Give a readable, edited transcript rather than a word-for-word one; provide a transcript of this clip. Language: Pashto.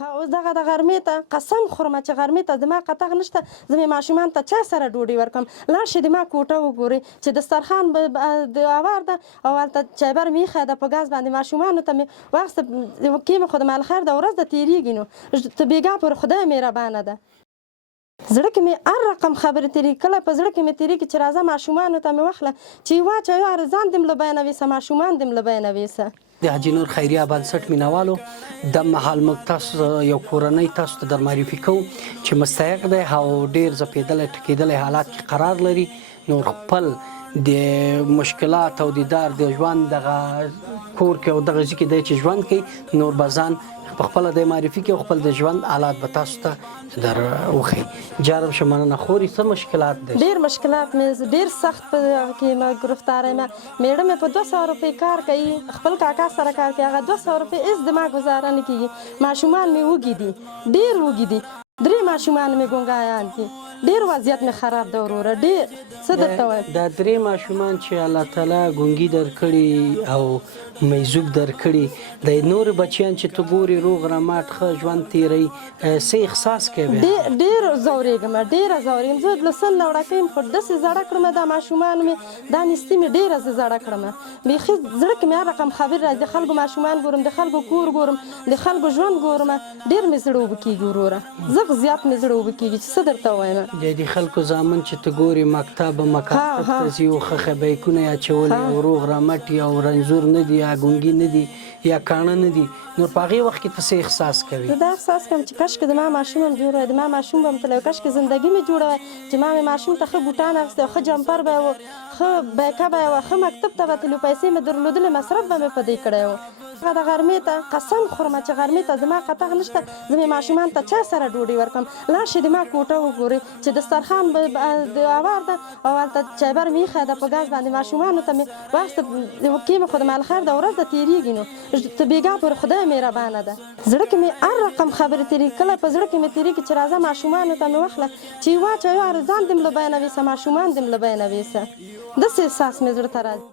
ها اوس دغه د غرمې ته قسم خورم چې غرمې ته زما قطغ نشته. زه مې ماشومان ته چا سره ډوډۍ ورکړم. لاړ شئ د ما کوټه وګورئ چې دسترخوان د هوار ده او هلته چایبر مې ایښی ده په ګاز باندې. ماشومانو ته مې واخیسته کېمې خو د مالخیر ده ورځ ده تېرېږي نو ته بېګا پر خدای مهربانه ده. زړه کې مې هر رقم خبرې تېرېږي. کله په زړه کې مې تېرېږي چې راځه ماشومانو ته مې واخله چې واچوي ځان دې له بیانه ویسه ماشومان دې له بیانه ویسه. د حاجي نور خیریه بنسټ مینوالو د مهال موږ تاسو یو کورنۍ تاسو ته در معرفي کوو چې مستحق دی او ډېر ځپېدلی ټکېدلی حالات کې قرار لري. نور خپل د مشکلات او د دار د ژوند دغه کور کې او دغه ځای کې دی چې ژوند کوي نور به ځان په خپله د معرفي کې او خپل د ژوند حالات به تاسو ته در وښیي. جارب شه مننه خورې څه مشکلات دی؟ ډېر مشکلات مې ډېر سخت په کې ما ګرفتاره یم. میړه مې په 200 روپۍ کار کوي، خپل کاکا سره کار کوي، هغه 200 روپۍ هېڅ د ما ګزاره نه کېږي. ماشومان مې وږي دي، ډېر وږي دي. 3 ماشومان مې ګونګایان دي. ډېر وضعیت مې خراب ده وروره، ډېر څه درته وایم. دا 3 ماشومان چې الله تعالی ګونګي درکړي او میزوب درکړي د نورو بچیان چې ته ګورې روغ رمټ ښه ژوند تېروي څه احساس کوې؟ ډېر ځورېږم، ډېره ځورېږم. زه له سل نه وړکه یم خو داسې زړه کړم دا ماشومان مې دا نیستي مې ډېره زه زړه کړم. بیخي زړه کې مې هر رقم خبرې راځي. د خلکو ماشومان ګورم، د خلکو کور ګورم، د خلکو ژوند ګورم. ډېر مې زړه اوبه کېږي وروره، زه زیات مې زړه اوبه کېږي چې څه درته ووایم. د خلکو زامن چې ته ګورې مکتب ته ځي او ښه بیکونه یې اچولي او روغ رمټ یا رنځور نه دي یا ګونګي نه دي یا کاڼه نه دي، نو په هغې وخت کې ته څه احساس کوې؟ زه دا احساس کوم چې کاشکې د ما ماشوم هم جوړ وای، د ما ماشوم به هم تللی وای، کاشکې زندګي مې جوړه وای چې ما مې ماشوم ته ښه بوټان اخیستی وو، ښه جمپر به یې و، ښه بیکه به یې وه، ښه مکتب ته به تللو، پیسې مې درلودلې، مصرف به مې په دې کړی و. هغه د غرمې ته قسم خورم چې غرمې ته زما قطغ نشته. زه مې ماشومان ته چا سره ډوډۍ ورکړم. لاړ شئ د ما کوټه وګورئ چې دسترخوان د هوار ده او هلته چایبر مې ایښی ده په ګاز باندې. ماشومانو ته مې واخیسته کېمې خو د مالخیر ده ورځ ده تېرېږي نو ته بېګا پر خدای مهربانه ده. زړه کې مې هر رقم خبرې تېرېږي. کله په زړه کې مې تېرېږي چې راځه ماشومانو ته مې واخله چې واچوي ځان دې له بیانه ویسه ماشومان دې له بیانه ویسه. داسې احساس مې زړه ته راځي.